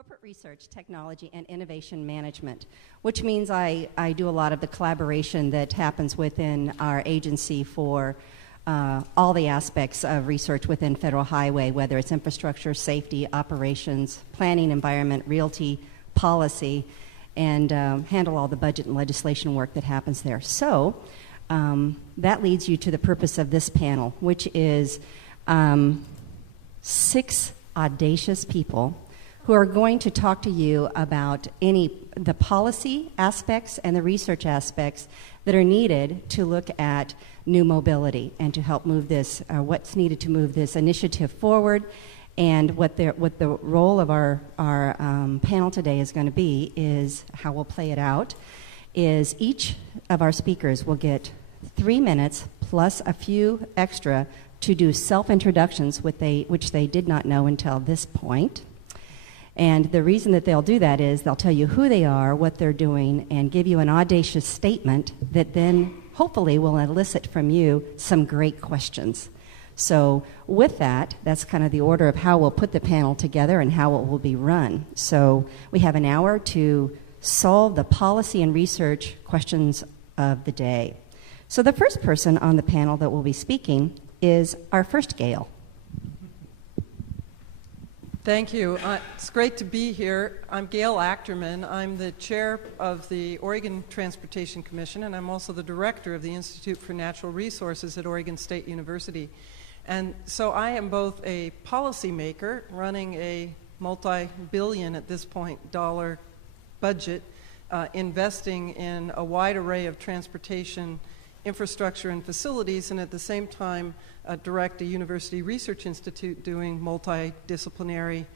corporate research, technology, and innovation management, which means I do a lot of the collaboration that happens within our agency for all the aspects of research within Federal Highway, whether it's infrastructure, safety, operations, planning, environment, realty, policy, and handle all the budget and legislation work that happens there. So that leads you to the purpose of this panel, which is 6 audacious people who are going to talk to you about the policy aspects and the research aspects that are needed to look at new mobility and to help move this, what's needed to move this initiative forward, and what the role of our panel today is going to be is how we'll play it out is each of our speakers will get 3 minutes plus a few extra to do self-introductions, which they did not know until this point. And the reason that they'll do that is they'll tell you who they are, what they're doing, and give you an audacious statement that then hopefully will elicit from you some great questions. So with that, that's kind of the order of how we'll put the panel together and how it will be run. So we have an hour to solve the policy and research questions of the day. So the first person on the panel that will be speaking is our first Gail. Thank you. It's great to be here. I'm Gail Achterman. I'm the chair of the Oregon Transportation Commission, and I'm also the director of the Institute for Natural Resources at Oregon State University. And so I am both a policymaker running a multi-billion at this point dollar budget, investing in a wide array of transportation infrastructure and facilities, and at the same time direct a university research institute doing multidisciplinary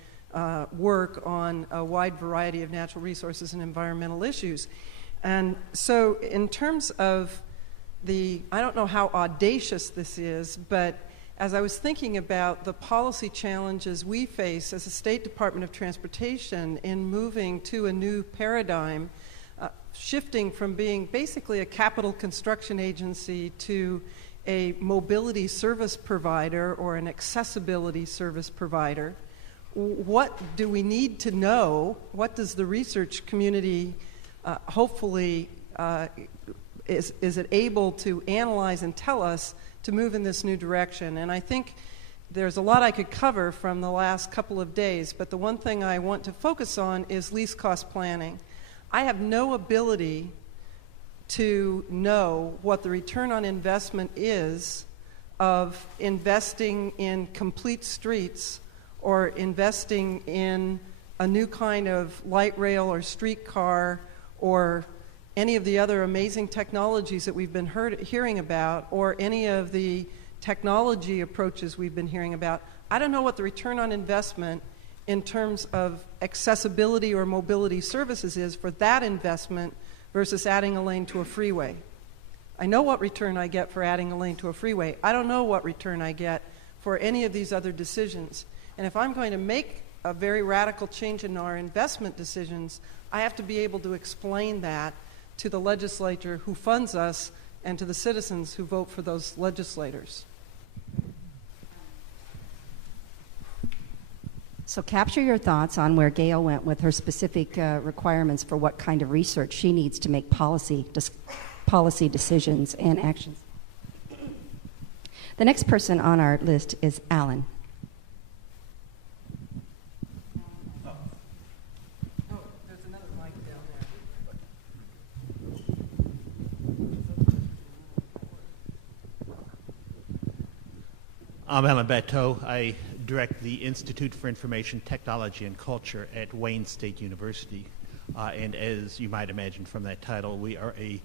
work on a wide variety of natural resources and environmental issues. And so in terms of I don't know how audacious this is, but as I was thinking about the policy challenges we face as a State Department of Transportation in moving to a new paradigm, shifting from being basically a capital construction agency to a mobility service provider or an accessibility service provider, what do we need to know? What does the research community hopefully is it able to analyze and tell us to move in this new direction? And I think there's a lot I could cover from the last couple of days, but the one thing I want to focus on is least cost planning. I have no ability to know what the return on investment is of investing in complete streets or investing in a new kind of light rail or streetcar or any of the other amazing technologies that we've been hearing about, or any of the technology approaches we've been hearing about. I don't know what the return on investment in terms of accessibility or mobility services is for that investment versus adding a lane to a freeway. I know what return I get for adding a lane to a freeway. I don't know what return I get for any of these other decisions. And if I'm going to make a very radical change in our investment decisions, I have to be able to explain that to the legislature who funds us and to the citizens who vote for those legislators. So capture your thoughts on where Gail went with her specific requirements for what kind of research she needs to make policy decisions and actions. The next person on our list is Alan. Oh, there's another mic down there. I'm Alan Bateau. I direct the Institute for Information Technology and Culture at Wayne State University. And as you might imagine from that title, we are a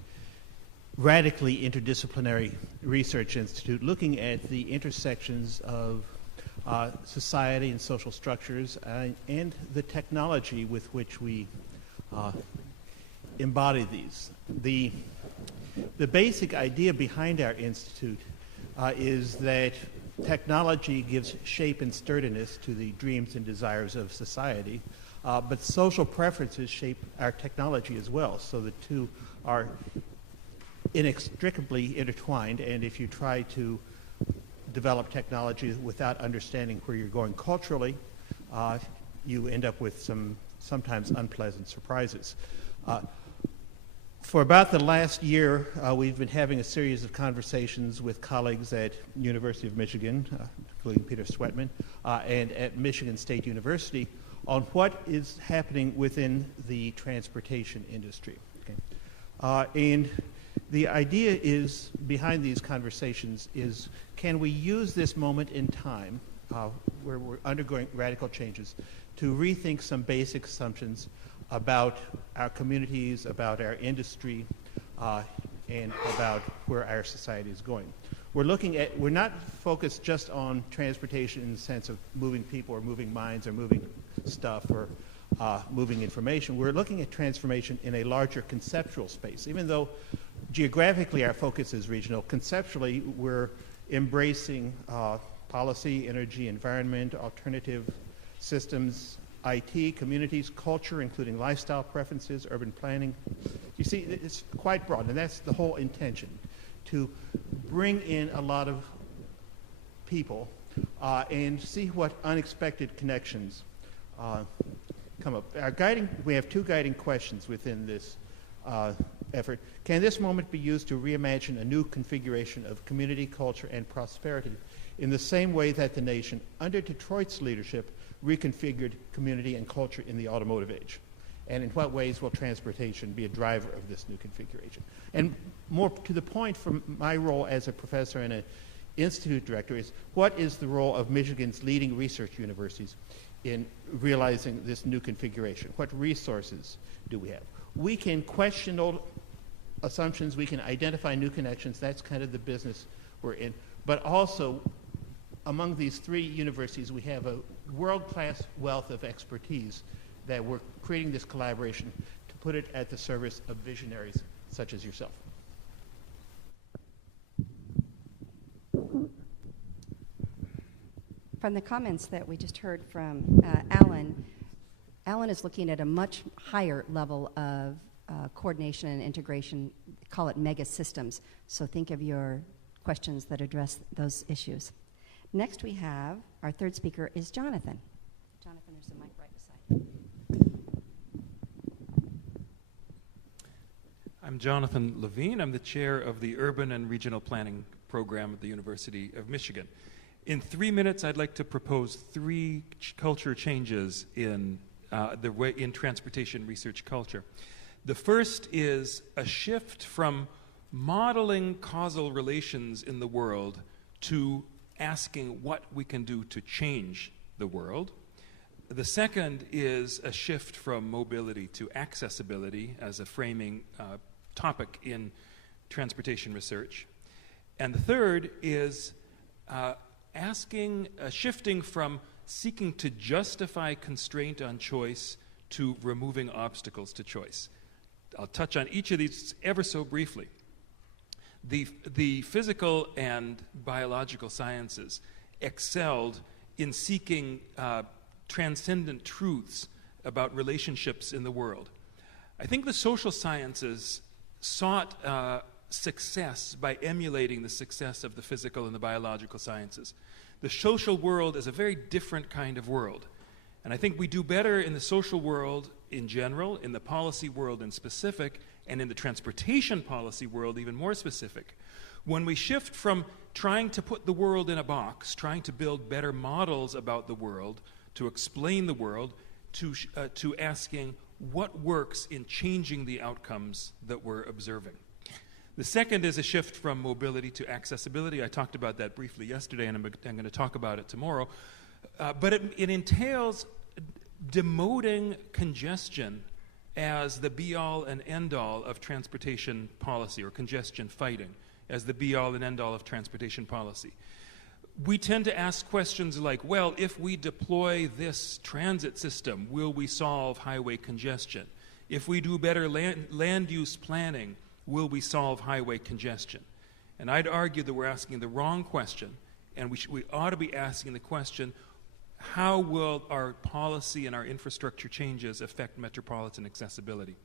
radically interdisciplinary research institute looking at the intersections of society and social structures and the technology with which we embody these. The basic idea behind our institute is that technology gives shape and sturdiness to the dreams and desires of society, but social preferences shape our technology as well, so the two are inextricably intertwined, and if you try to develop technology without understanding where you're going culturally, you end up with some sometimes unpleasant surprises. For about the last year, we've been having a series of conversations with colleagues at University of Michigan, including Peter Sweatman, and at Michigan State University on what is happening within the transportation industry. Okay? And the idea is, behind these conversations, is can we use this moment in time where we're undergoing radical changes to rethink some basic assumptions about our communities, about our industry, and about where our society is going. We're not focused just on transportation in the sense of moving people or moving minds or moving stuff or moving information. We're looking at transformation in a larger conceptual space. Even though geographically our focus is regional, conceptually we're embracing policy, energy, environment, alternative systems, IT, communities, culture, including lifestyle preferences, urban planning. You see, it's quite broad, and that's the whole intention, to bring in a lot of people and see what unexpected connections come up. We have two guiding questions within this effort. Can this moment be used to reimagine a new configuration of community, culture, and prosperity in the same way that the nation, under Detroit's leadership, reconfigured community and culture in the automotive age? And in what ways will transportation be a driver of this new configuration? And more to the point, from my role as a professor and an institute director, is what is the role of Michigan's leading research universities in realizing this new configuration? What resources do we have? We can question old assumptions, we can identify new connections, that's kind of the business we're in. But also, among these three universities, we have a world-class wealth of expertise that we're creating this collaboration to put it at the service of visionaries such as yourself. From the comments that we just heard from Alan is looking at a much higher level of coordination and integration, call it mega systems. So think of your questions that address those issues. Next we have, our third speaker is Jonathan. Jonathan, there's a mic right beside you. I'm Jonathan Levine. I'm the chair of the Urban and Regional Planning Program at the University of Michigan. In 3 minutes, I'd like to propose three culture changes in transportation research culture. The first is a shift from modeling causal relations in the world to asking what we can do to change the world. The second is a shift from mobility to accessibility as a framing topic in transportation research. And the third is shifting from seeking to justify constraint on choice to removing obstacles to choice. I'll touch on each of these ever so briefly. The physical and biological sciences excelled in seeking transcendent truths about relationships in the world. I think the social sciences sought success by emulating the success of the physical and the biological sciences. The social world is a very different kind of world. And I think we do better in the social world in general, in the policy world in specific, and in the transportation policy world even more specific, when we shift from trying to put the world in a box, trying to build better models about the world, to explain the world, to asking what works in changing the outcomes that we're observing. The second is a shift from mobility to accessibility. I talked about that briefly yesterday, and I'm going to talk about it tomorrow. But it entails demoting congestion as the be-all and end-all of transportation policy, or congestion fighting as the be-all and end-all of transportation policy. We tend to ask questions like, well, if we deploy this transit system, will we solve highway congestion? If we do better land use planning, will we solve highway congestion? And I'd argue that we're asking the wrong question, and we ought to be asking the question, how will our policy and our infrastructure changes affect metropolitan accessibility?